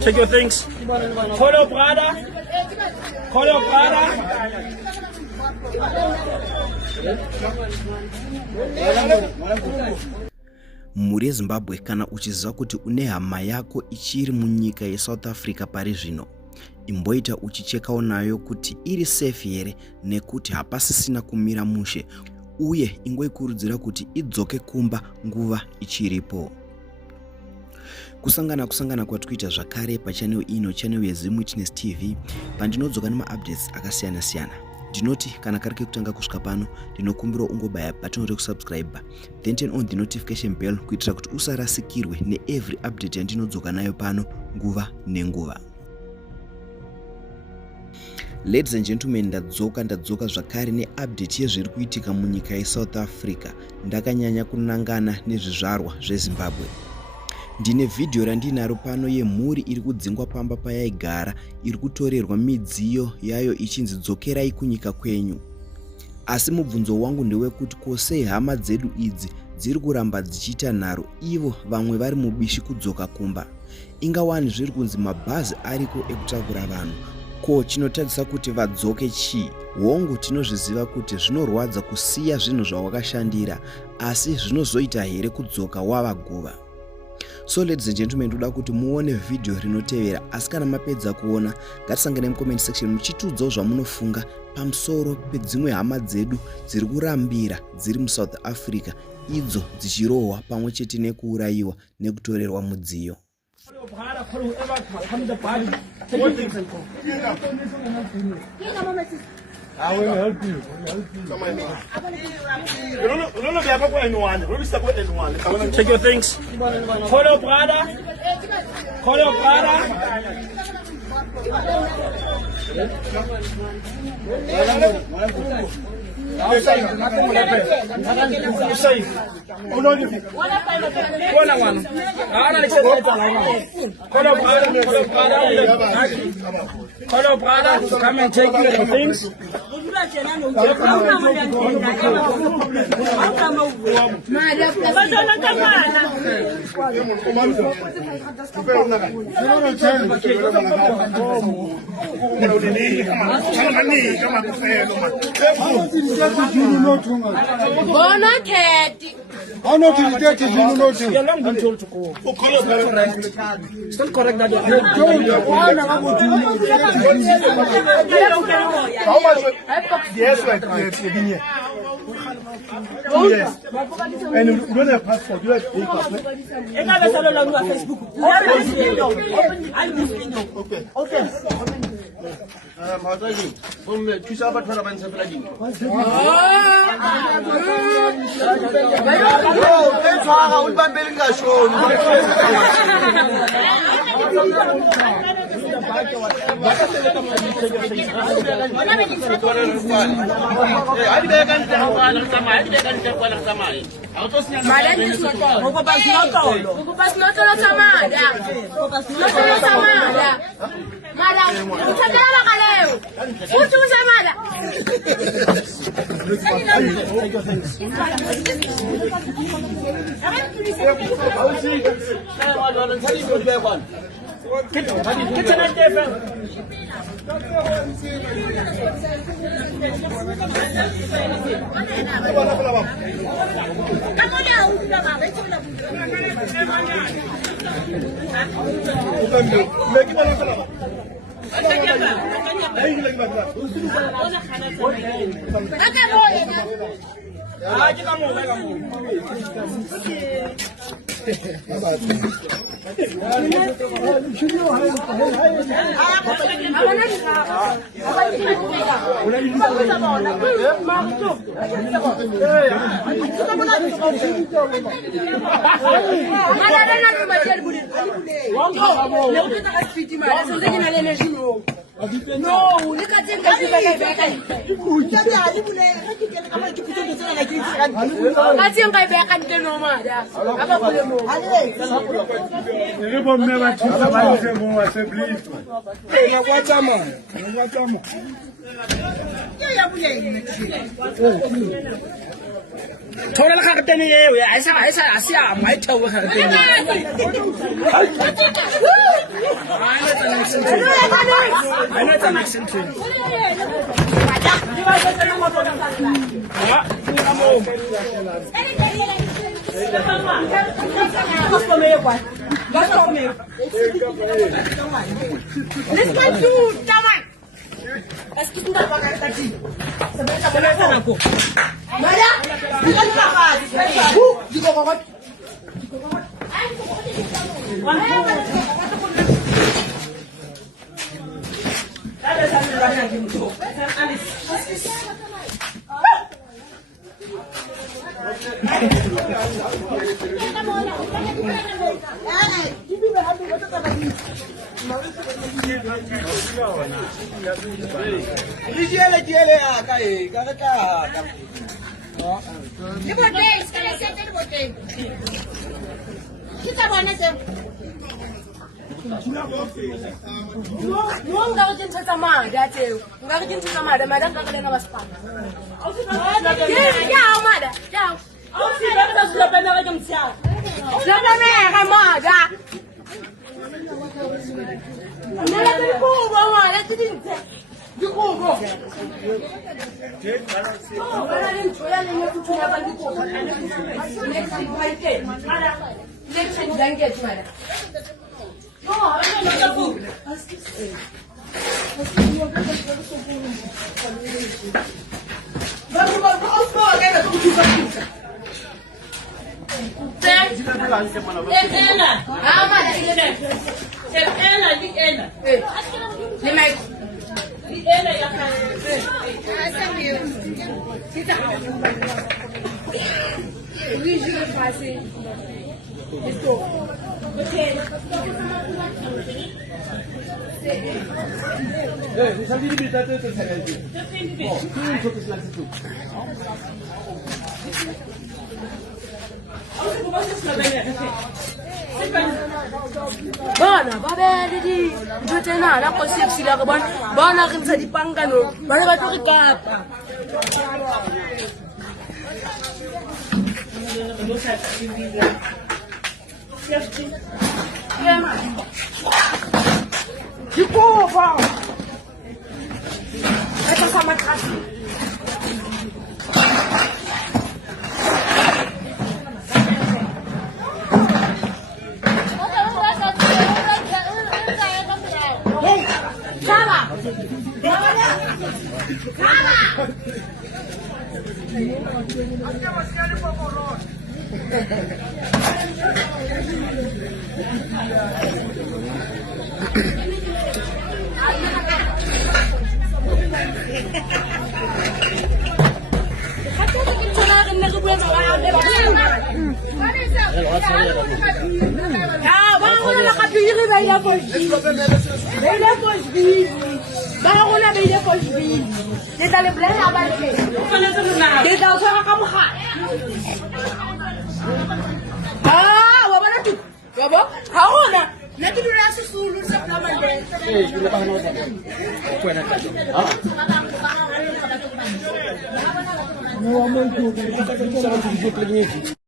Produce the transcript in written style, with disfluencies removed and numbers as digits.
Take your things. Call your brother. Call your brother. Muri Zimbabwe kana uchiziva kuti une hama yako ichiri munyika yeSouth Africa pari zvino, imboita uchichekawo nayo kuti iri safe here nekuti hapasisina kumira mushe, uye ingoikurudzira kuti idzoke kumba nguva ichiripo. Kusangana kwatikuita zvakare pachannel ino, channel yeZim Witness TV, pandinodzoka nema-updates akasiyana-siyana. Ndinoti kana kari kekutanga kusvika pano, ndinokumbira ungobaya button rekusubscribe, then turn on the notification bell kuitira kuti usarasikirwe neevery update yandinodzoka nayo pano nguva nenguva. Ladies and gentlemen, ndadzoka zvakare neupdate yezviri kuitika munyika yeSouth Africa. Ndakanyanya kunangana nezvizvarwa zveZimbabwe. Ndine video randinaro pano yemhuri iri kudzingwa pamba payaigara, iri kutorerwa midziyo yayo ichinzi dzokerai kunyika kwenyu. Asi mubvunzo wangu ndewekuti kosei hama dzedu idzi dziri kuramba dzichiita nharo, ivo vamwe vari mubishi kudzoka kumba. Ingawani zviri kunzi mabhazi ariko ekutakura vanhu. Ko chinotadzisa kuti vadzoke chii? Hongu tinozviziva kuti zvinorwadza kusiya zvinhu zvawakashandira, asi zvinozoita here kudzoka wava guva. So ladies and gentlemen, ndoda kuti muone video rinotevera, asi kana mapedza kuona ngatisangane mucomment section muchitudzawo zvamunofunga pamusoro pedzimwe hama dzedu dziri kurambira dziri muSouth Africa, idzo dzichirohwa pamwe chete nekuurayiwa nekutorerwa mudziyo. I will help you. Take your things. Call your brother. Call your brother. Call your brother to come and take your things. How not to get it, you know, You're not being told to go. It's not correct that you're How much? Yes, right. Yes. And you don't have passport, you have passport. Okay. Okay. No, look at him. Thola khagatene yeo ya isa asiya maithawe khagatene I know it's an accent to you. Bona, babele di ntho tsena la go se tsila go bona re ntsha dipangano ba le batho re kapa dikopa eka sa matrasi